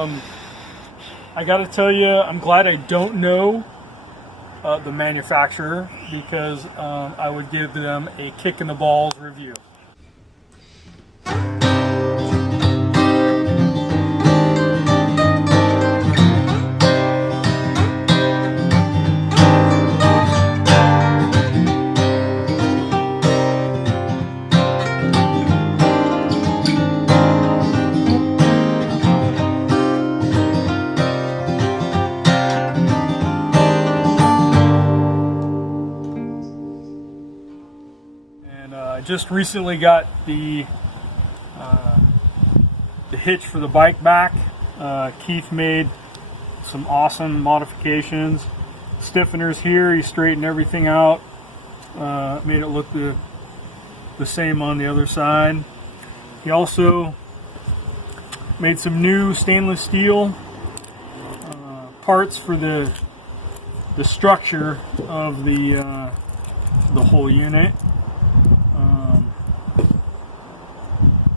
I gotta tell you, I'm glad I don't know the manufacturer, because I would give them a kick in the balls review. I just recently got the hitch for the bike back. Keith made some awesome modifications. Stiffeners here, he straightened everything out, made it look the same on the other side. He also made some new stainless steel parts for the structure of the whole unit.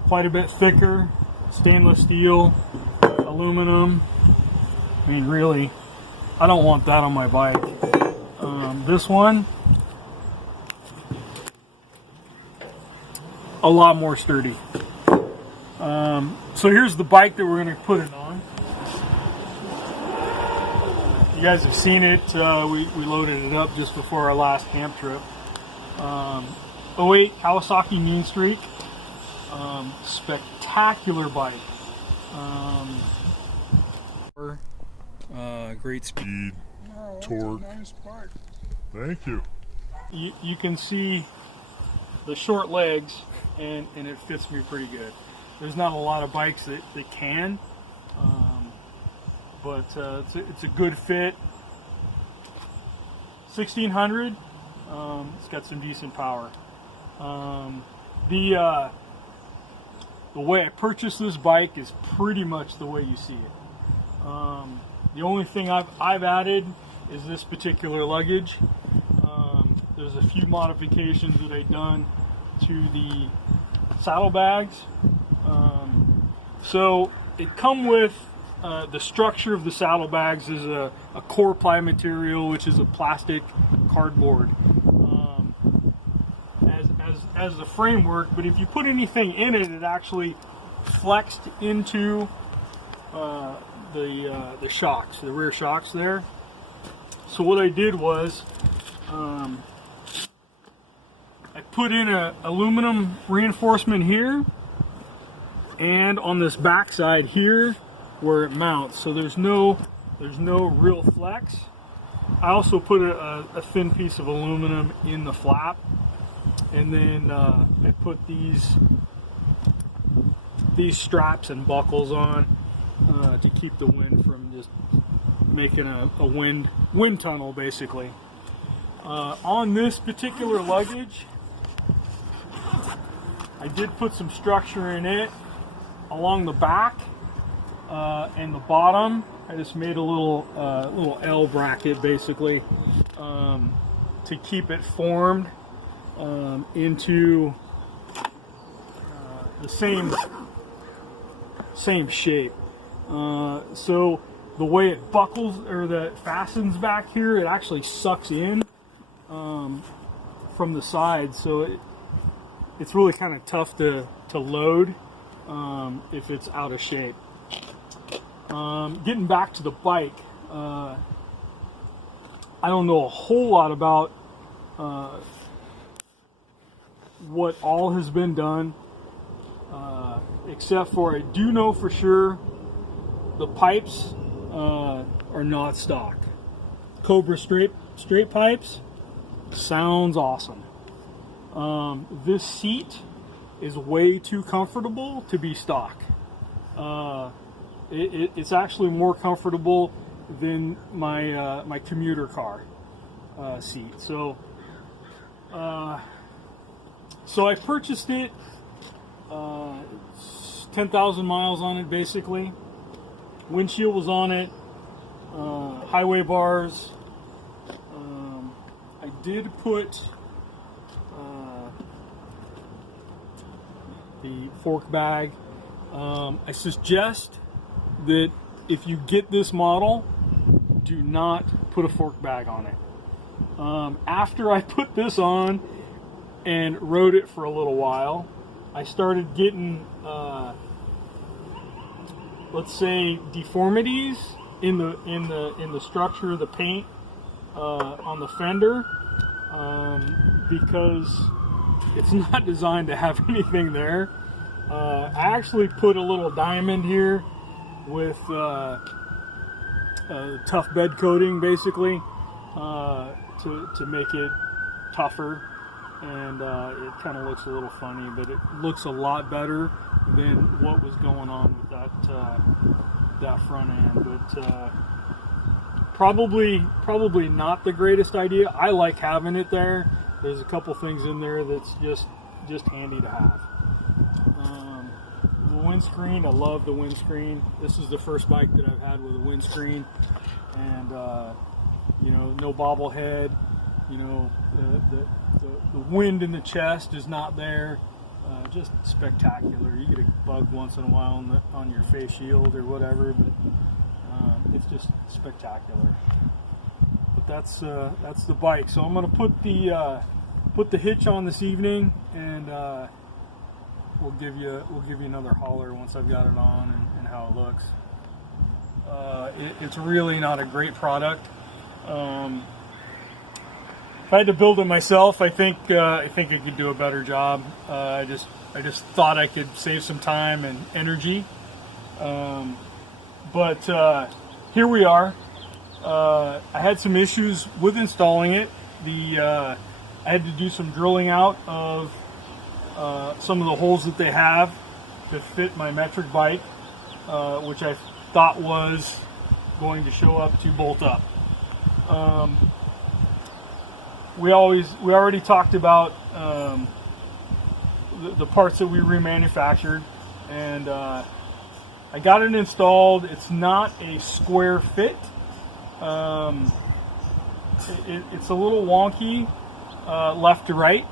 Quite a bit thicker, stainless steel, aluminum. I mean, really, I don't want that on my bike. This one, a lot more sturdy. So here's the bike that we're going to put it on. You guys have seen it. We loaded it up just before our last camp trip. 08 Kawasaki Mean Streak. Spectacular bike. Great speed, torque. Nice bike. Thank you. You can see the short legs, and it fits me pretty good. There's not a lot of bikes that can, but it's a good fit. 1600. It's got some decent power. The way I purchased this bike is pretty much the way you see it. The only thing I've added is this particular luggage. There's a few modifications that I've done to the saddlebags. So it come with the structure of the saddlebags is a core ply material, which is a plastic cardboard. As the framework, but if you put anything in it, it actually flexed into the shocks, the rear shocks there. So what I did was I put in a aluminum reinforcement here, and on this back side here where it mounts, so there's no real flex. I also put a thin piece of aluminum in the flap. And then I put these straps and buckles on to keep the wind from just making a wind tunnel, basically. On this particular luggage, I did put some structure in it along the back and the bottom. I just made a little L bracket, basically, to keep it formed into the same shape. So the way it buckles, or that it fastens back here, it actually sucks in from the side. So it's really kind of tough to load if it's out of shape. Getting back to the bike, I don't know a whole lot about what all has been done, except for I do know for sure the pipes are not stock. Cobra straight pipes, sounds awesome. This seat is way too comfortable to be stock. It's actually more comfortable than my commuter car seat. So I purchased it, 10,000 miles on it, basically. Windshield was on it, highway bars. I did put the fork bag. I suggest that if you get this model, do not put a fork bag on it. After I put this on and rode it for a little while, I started getting, let's say, deformities in the structure of the paint on the fender, because it's not designed to have anything there. I actually put a little diamond here with tough bed coating, basically, to make it tougher, and it kind of looks a little funny, but it looks a lot better than what was going on with that front end. But probably not the greatest idea. I like having it there. There's a couple things in there that's just handy to have. The windscreen, I love the windscreen. This is the first bike that I've had with a windscreen, and you know, no bobblehead. You know, the wind in the chest is not there. Just spectacular. You get a bug once in a while on your face shield or whatever, but it's just spectacular. But that's the bike. So I'm gonna put the hitch on this evening, and we'll give you another holler once I've got it on and how it looks. It's really not a great product. If I had to build it myself, I think I could do a better job. I just thought I could save some time and energy. But here we are. I had some issues with installing it. I had to do some drilling out of some of the holes that they have to fit my metric bike, which I thought was going to show up to bolt up. We already talked about the parts that we remanufactured, and I got it installed. It's not a square fit. It's a little wonky left to right,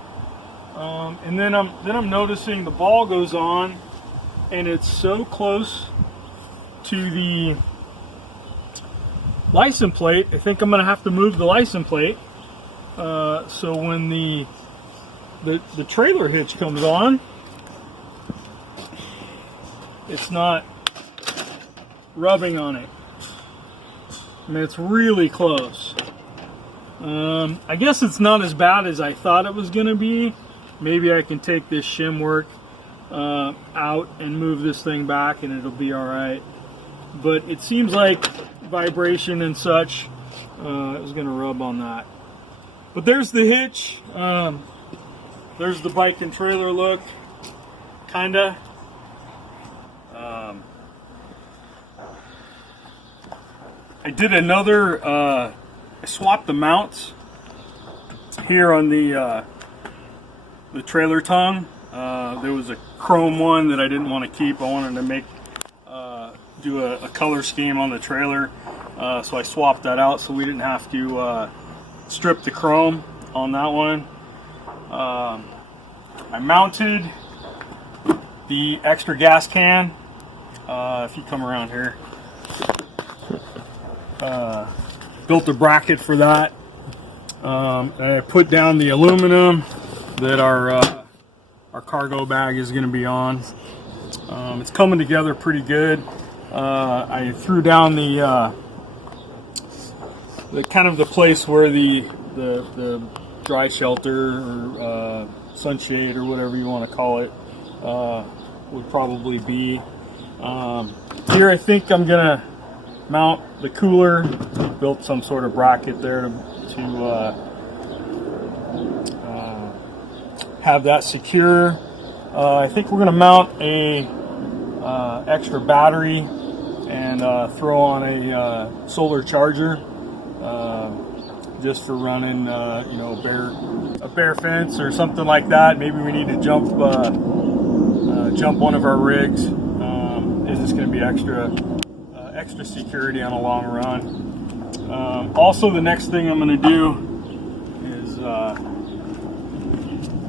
and then I'm noticing the ball goes on, and it's so close to the license plate. I think I'm gonna have to move the license plate. So when the trailer hitch comes on, it's not rubbing on it. I mean, it's really close. I guess it's not as bad as I thought it was going to be. Maybe I can take this shim work out and move this thing back, and it'll be all right. But it seems like vibration and such is going to rub on that. But there's the hitch. There's the bike and trailer look, kinda. I did another. I swapped the mounts here on the trailer tongue. There was a chrome one that I didn't want to keep. I wanted to make do a color scheme on the trailer, so I swapped that out so we didn't have to strip the chrome on that one. I mounted the extra gas can. If you come around here, built a bracket for that. I put down the aluminum that our cargo bag is going to be on. It's coming together pretty good. I threw down the kind of the place where the dry shelter or sunshade or whatever you want to call it would probably be. Here I think I'm gonna mount the cooler. Built some sort of bracket there to have that secure. I think we're gonna mount a extra battery and throw on a solar charger. Just for running, you know, a bear fence or something like that. Maybe we need to jump one of our rigs. Is this going to be extra security on a long run? Also, the next thing I'm going to do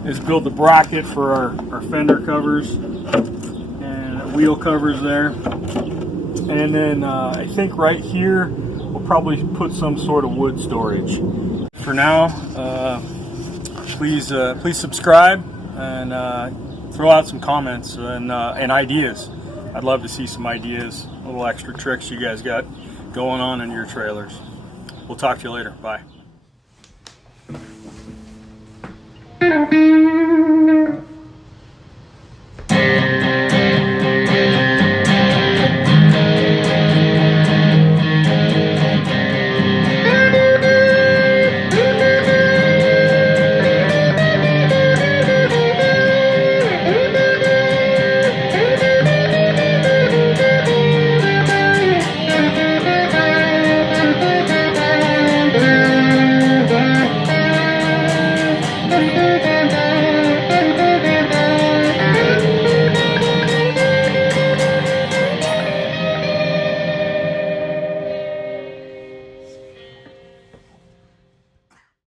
is build the bracket for our fender covers and wheel covers there. And then I think right here we'll probably put some sort of wood storage. For now, please subscribe and throw out some comments and ideas. I'd love to see some ideas, little extra tricks you guys got going on in your trailers. We'll talk to you later. Bye.